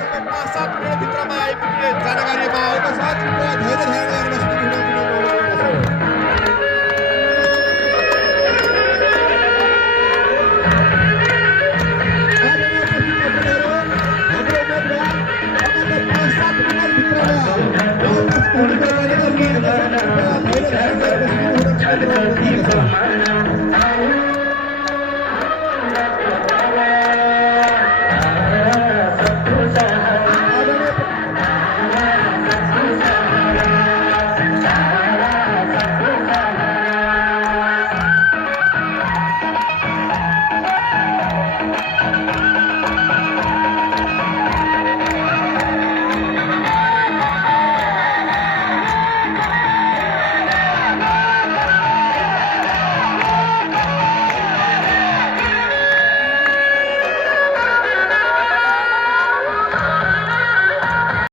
sampai 5-1 menit di drama IPL Janagari mau ke saat kedua धैर्य धैर्य